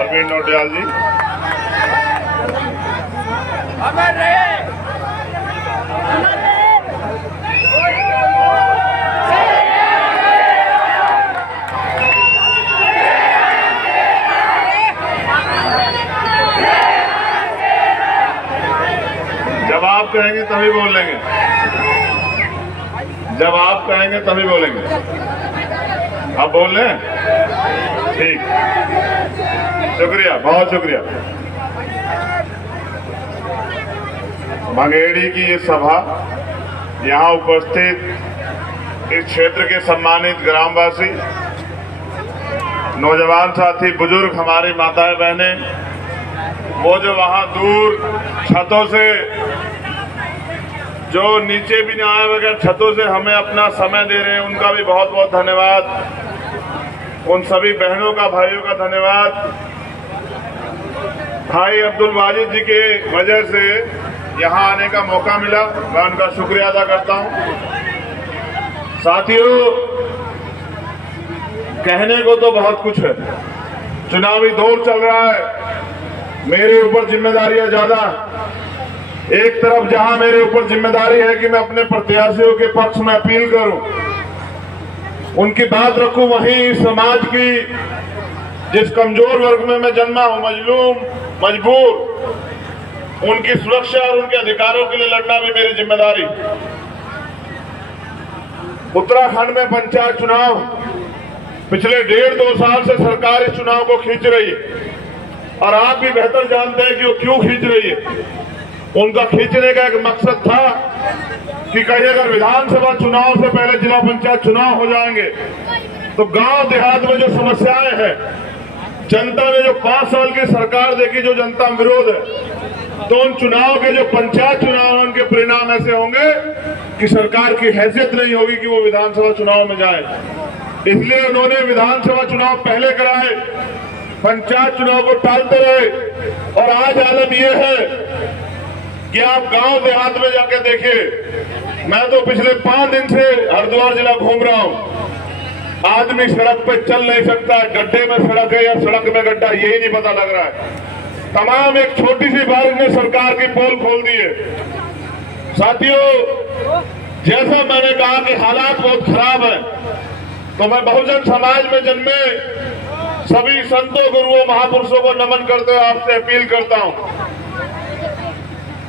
प्रवीण नौटियाल जी। जब आप कहेंगे तभी बोल लेंगे, जब आप कहेंगे तभी बोलेंगे। आप बोल रहे हैं? ठीक, शुक्रिया, बहुत शुक्रिया। मंगेड़ी की ये सभा, यहाँ उपस्थित इस क्षेत्र के सम्मानित ग्रामवासी, नौजवान साथी, बुजुर्ग, हमारी माताएं बहनें, वो जो वहां दूर छतों से, जो नीचे भी नहीं आए बगैर छतों से हमें अपना समय दे रहे हैं, उनका भी बहुत बहुत धन्यवाद। उन सभी बहनों का, भाइयों का धन्यवाद। भाई अब्दुल वाजिद जी के वजह से यहाँ आने का मौका मिला, मैं उनका शुक्रिया अदा करता हूँ। साथियों, कहने को तो बहुत कुछ है, चुनावी दौर चल रहा है, मेरे ऊपर जिम्मेदारियां ज्यादा। एक तरफ जहां मेरे ऊपर जिम्मेदारी है कि मैं अपने प्रत्याशियों के पक्ष में अपील करूं, उनकी बात रखूं, वहीं समाज की जिस कमजोर वर्ग में मैं जन्मा हूं, मजलूम, मजबूर, उनकी सुरक्षा और उनके अधिकारों के लिए लड़ना भी मेरी जिम्मेदारी। उत्तराखंड में पंचायत चुनाव पिछले 1.5-2 साल से सरकार इस चुनाव को खींच रही है, और आप भी बेहतर जानते हैं कि वो क्यों खींच रही है। उनका खींचने का एक मकसद था कि कहीं अगर विधानसभा चुनाव से पहले जिला पंचायत चुनाव हो जाएंगे तो गांव देहात में जो समस्याएं हैं, जनता ने जो 5 साल की सरकार देखी, जो जनता विरोध है, तो उन चुनाव के जो पंचायत चुनाव हैं, उनके परिणाम ऐसे होंगे कि सरकार की हैसियत नहीं होगी कि वो विधानसभा चुनाव में जाए। इसलिए उन्होंने विधानसभा चुनाव पहले कराए, पंचायत चुनाव को टालते रहे। और आज आलम यह है कि आप गांव देहात में जाके देखिए, मैं तो पिछले 5 दिन से हरिद्वार जिला घूम रहा हूं, आदमी सड़क पे चल नहीं सकता है, गड्ढे में सड़क है या सड़क में गड्ढा, यही नहीं पता लग रहा है। तमाम एक छोटी सी बारिश ने सरकार की पोल खोल दी है। साथियों, जैसा मैंने कहा कि हालात बहुत खराब है, तो मैं बहुजन समाज में जन्मे सभी संतों, गुरुओं, महापुरुषों को नमन करते हुए आपसे अपील करता हूं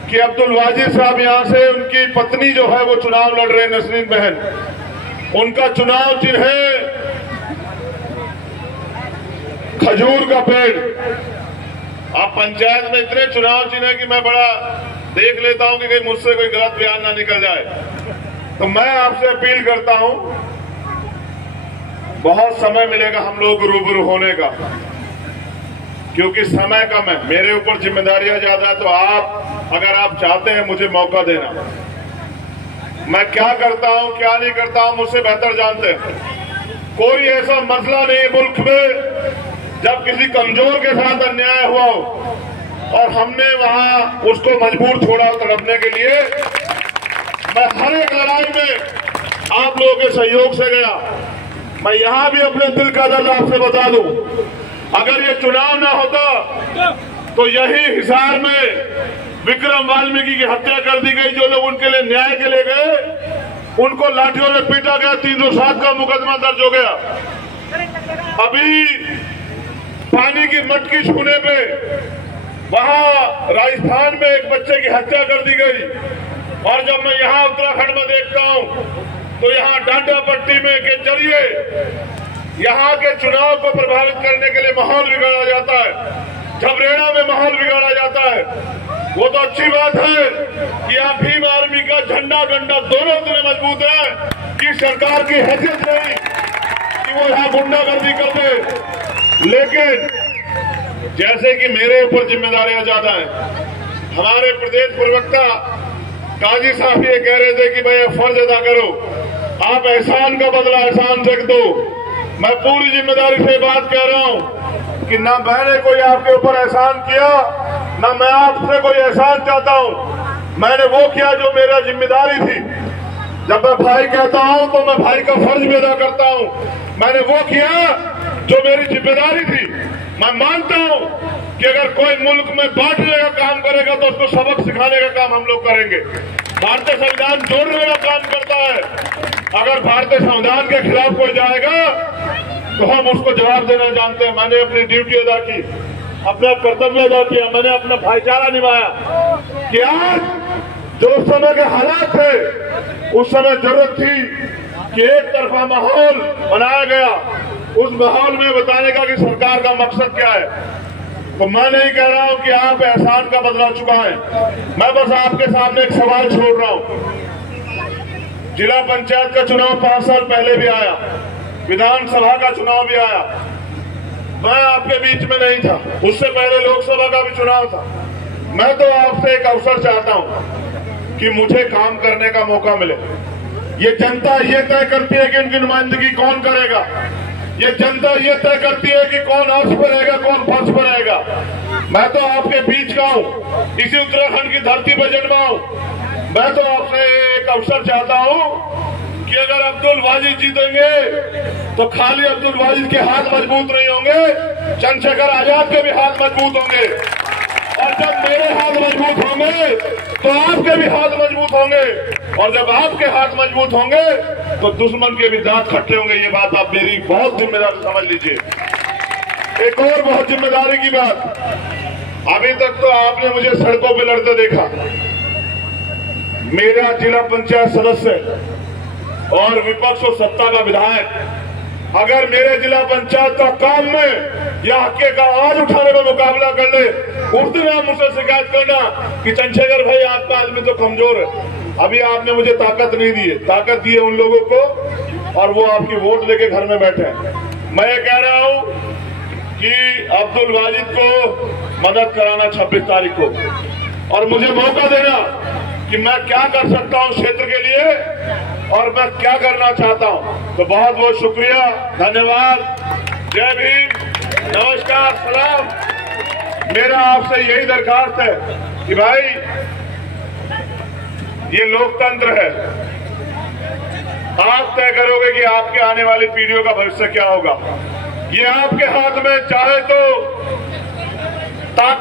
कि अब्दुल वाजिद साहब यहाँ से, उनकी पत्नी जो है वो चुनाव लड़ रहे हैं, नसरीन बहन, उनका चुनाव चिन्ह है खजूर का पेड़। आप पंचायत में इतने चुनाव चिन्ह है कि मैं बड़ा देख लेता हूं कि कहीं मुझसे कोई गलत बयान ना निकल जाए। तो मैं आपसे अपील करता हूं, बहुत समय मिलेगा हम लोग रूबरू होने का, क्योंकि समय कम है, मेरे ऊपर जिम्मेदारियां ज्यादा है। तो आप, अगर आप चाहते हैं, मुझे मौका देना। मैं क्या करता हूं, क्या नहीं करता हूं, मुझसे बेहतर जानते हैं। कोई ऐसा मसला नहीं मुल्क में जब किसी कमजोर के साथ अन्याय हुआ हो और हमने वहां उसको मजबूर छोड़ा तड़पने के लिए। मैं हर एक लड़ाई में आप लोगों के सहयोग से गया। मैं यहां भी अपने दिल का दर्द आपसे बता दूं, अगर ये चुनाव ना होता तो यही हिसार में विक्रम वाल्मीकि की हत्या कर दी गई। जो लोग उनके लिए न्याय के लिए गए, उनको लाठियों से पीटा गया, 307 का मुकदमा दर्ज हो गया। अभी पानी की मटकी छूने पे वहां राजस्थान में एक बच्चे की हत्या कर दी गई। और जब मैं यहाँ उत्तराखंड में देखता हूँ तो यहाँ डांडा पट्टी में के जरिए यहाँ के चुनाव को प्रभावित करने के लिए माहौल बिगाड़ा जाता है, झबरेड़ा में माहौल बिगाड़ा जाता है। वो तो अच्छी बात है कि आप भीम आर्मी का झंडा डंडा दोनों इतने मजबूत है कि सरकार की हैसियत नहीं कि वो यहाँ गुंडागर्दी कर दे। लेकिन जैसे कि मेरे ऊपर जिम्मेदारियां ज्यादा हैं, हमारे प्रदेश प्रवक्ता काजी साहब ये कह रहे थे कि भाई फर्ज अदा करो, आप एहसान का बदला एहसान से दो। मैं पूरी जिम्मेदारी से बात कह रहा हूं कि ना मैंने कोई आपके ऊपर एहसान किया, ना मैं आपसे कोई एहसान चाहता हूं। मैंने वो किया जो मेरा जिम्मेदारी थी। जब मैं भाई कहता हूं तो मैं भाई का फर्ज भी अदा करता हूं। मैंने वो किया जो मेरी जिम्मेदारी थी। मैं मानता हूं कि अगर कोई मुल्क में बांटने का काम करेगा तो उसको सबक सिखाने का काम हम लोग करेंगे। भारतीय संविधान जोड़ने का काम करता है। अगर भारतीय संविधान के खिलाफ कोई जाएगा तो हम उसको जवाब देना जानते हैं। मैंने अपनी ड्यूटी अदा की, अपना कर्तव्य अदा किया, मैंने अपना भाईचारा निभाया कि आज जो उस समय के हालात थे, उस समय जरूरत थी कि एक तरफा माहौल बनाया गया। उस माहौल में बताने का कि सरकार का मकसद क्या है। तो मैं नहीं कह रहा हूं कि आप एहसान का बदला चुकाएं, मैं बस आपके सामने एक सवाल छोड़ रहा हूं। जिला पंचायत का चुनाव 5 साल पहले भी आया, विधानसभा का चुनाव भी आया, मैं आपके बीच में नहीं था। उससे पहले लोकसभा का भी चुनाव था। मैं तो आपसे एक अवसर चाहता हूं कि मुझे काम करने का मौका मिले। ये जनता ये तय करती है कि उनकी नुमाइंदगी कौन करेगा। ये जनता ये तय करती है कि कौन अर्श पर रहेगा, कौन फर्श पर रहेगा। मैं तो आपके बीच का हूं, इसी उत्तराखंड की धरती पर जन्मा हूं। मैं तो आपसे एक अवसर चाहता हूं कि अगर अब्दुल वाजिद जीतेंगे तो खाली अब्दुल वाजिद के हाथ मजबूत नहीं होंगे, चंद्रशेखर आजाद के भी हाथ मजबूत होंगे। और जब मेरे हाथ मजबूत होंगे तो आपके भी हाथ मजबूत होंगे। और जब आपके हाथ मजबूत होंगे तो दुश्मन के भी दांत खट्टे होंगे। ये बात आप मेरी बहुत जिम्मेदारी समझ लीजिए। एक और बहुत जिम्मेदारी की बात, अभी तक तो आपने मुझे सड़कों पे लड़ते देखा। मेरा जिला पंचायत सदस्य और विपक्ष और सत्ता का विधायक अगर मेरे जिला पंचायत का काम में या हक्के का आवाज उठाने में मुकाबला कर ले, उस दिन आप मुझसे शिकायत करना कि चंद्रशेखर भाई आपका आदमी तो कमजोर है। अभी आपने मुझे ताकत नहीं दी है, ताकत दी है उन लोगों को और वो आपकी वोट लेके घर में बैठे हैं। मैं ये कह रहा हूं कि अब्दुल वाजिद को मदद कराना 26 तारीख को, और मुझे मौका देना कि मैं क्या कर सकता हूं क्षेत्र के लिए और मैं क्या करना चाहता हूं। तो बहुत बहुत शुक्रिया, धन्यवाद, जय भीम, नमस्कार, सलाम। मेरा आपसे यही दरखास्त है कि भाई ये लोकतंत्र है, आप तय करोगे कि आपके आने वाली पीढ़ियों का भविष्य क्या होगा। ये आपके हाथ में, चाहे तो